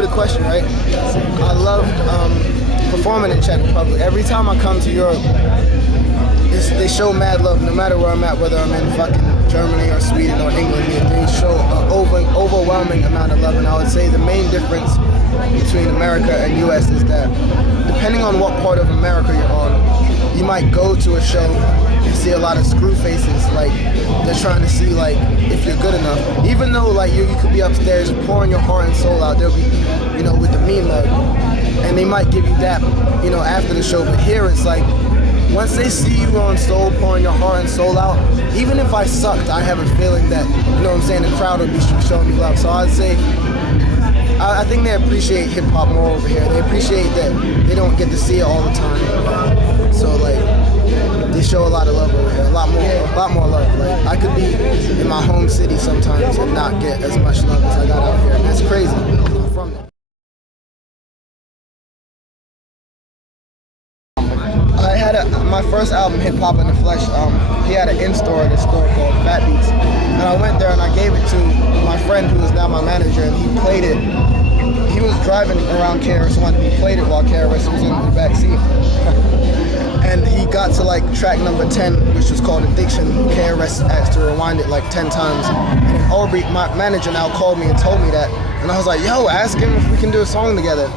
loaded question, right? I love performing in Czech Republic. Every time I come to Europe, they show mad love, no matter where I'm at, whether I'm in fucking Germany or Sweden or England. They show an overwhelming amount of love, and I would say the main difference between America and US is that depending on what part of America you're on, you might go to a show and see a lot of screw faces, like they're trying to see like if you're good enough. Even though like you could be upstairs pouring your heart and soul out, they'll be, you know, with the mean mug, and they might give you that, you know, after the show. But here it's like, once they see you on soul, pouring your heart and soul out, even if I sucked, I have a feeling that, you know what I'm saying, the crowd will be showing me love. So I'd say, I think they appreciate hip hop more over here. They appreciate that they don't get to see it all the time. So like, they show a lot of love over here, a lot more love. Like I could be in my home city sometimes and not get as much love as I got out here. And that's crazy. I'm from there. I had my first album, Hip Hop in the Flesh. He had an in-store at a store called Fat Beats, and I went there and I gave it to my friend who is now my manager, and he played it. He was driving around KRS One, and he played it while KRS was in the back seat. And he got to like track number 10, which was called Addiction. KRS asked to rewind it like 10 times. And then Aubrey, my manager, now called me and told me that. And I was like, yo, ask him if we can do a song together.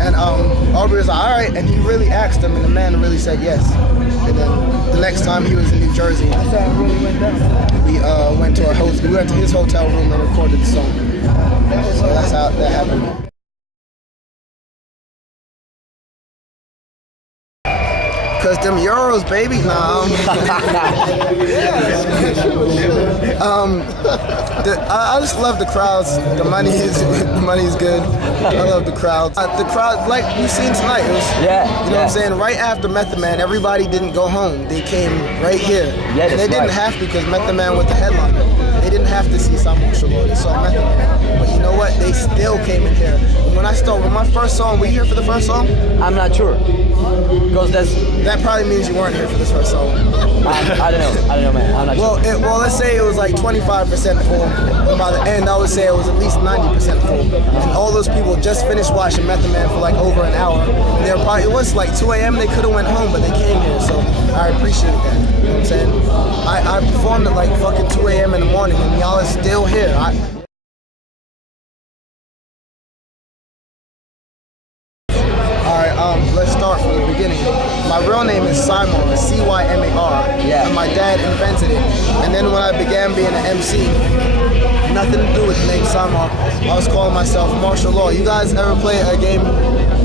And Aubrey was like, all right. And he really asked him, and the man really said yes. And then the next time he was in New Jersey, that's how it really went down. We went to his hotel room and recorded the song. So that's how that happened. Cause them euros, baby. Nah. I just love the crowds. The money is good. I love the crowds. The crowd, like you've seen tonight, it was, you know what I'm saying. Right after Method Man, everybody didn't go home. They came right here, and they didn't have to, because Method Man was the headliner. They didn't have to see Cymarshall Law. They saw Method Man. But you know what? They still came in here. And when my first song, were you here for the first song? I'm not sure. Because that probably means you weren't here for this first song. I don't know, man. I'm not sure. Well, let's say it was like 25% full, and by the end, I would say it was at least 90% full. And all those people just finished watching Method Man for like over an hour. And they were probably, it was like 2 a.m. They could have went home, but they came here, so I appreciate that. You know what I'm saying? I performed at like fucking 2 a.m. in the morning, and y'all are still here. Let's start from the beginning. My real name is Cymar, C-Y-M-A-R, and my dad invented it. And then when I began being an MC, nothing to do with the name Cymar, I was calling myself Marshall Law. You guys ever play a game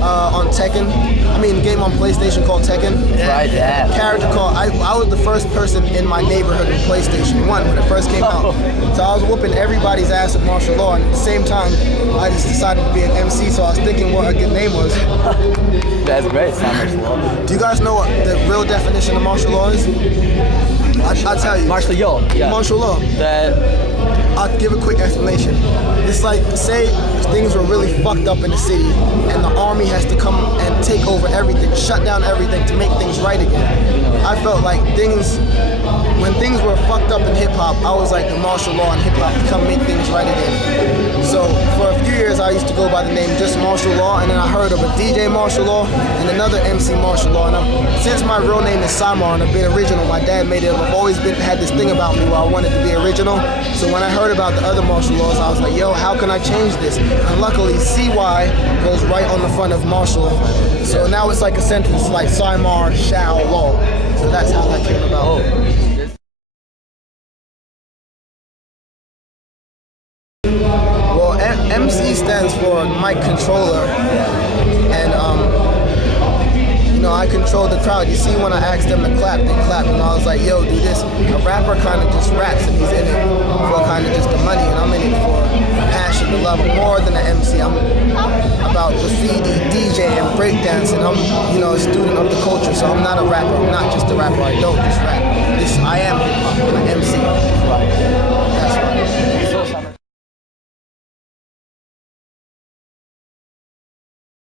on Tekken? I mean, a game on PlayStation called Tekken? Right, yeah. Character called, I was the first person in my neighborhood with PlayStation 1 when it first came out. So I was whooping everybody's ass at Marshall Law, and at the same time, I just decided to be an MC, so I was thinking what a good name was. That's great, Cymarshall Law. Do you guys know what the real definition of martial law is? I'll tell you. Martial law. Yeah. Martial law. I'll give a quick explanation. It's like, say things were really fucked up in the city and the army has to come and take over everything, shut down everything to make things right again. I felt like when things were fucked up in hip hop, I was like the martial law in hip hop to come make things right again. So for a few years I used to go by the name just Martial Law, and then I heard of a DJ Martial Law and another MC Martial Law. And since my real name is Cymar and I've been original, my dad made it. I've always had this thing about me where I wanted to be original. So when I heard about the other martial laws, I was like, yo, how can I change this? And luckily, CY goes right on the front of martial. So now it's like a sentence like Cymarshall Law. So that's how that came about. Well, MC stands for mic controller, and you know, I control the crowd. You see, when I asked them to clap, they clapped, and I was like, yo, do this. A rapper kind of just raps, and he's in it for kind of just the money, and I'm in it for passion, the love. I'm more than an MC. I'm about graffiti, DJ, and breakdancing. I'm, you know, a student of the culture, so I'm not a rapper. I'm not just a rapper. I don't just rap. I am hip hop. I'm an MC. Right.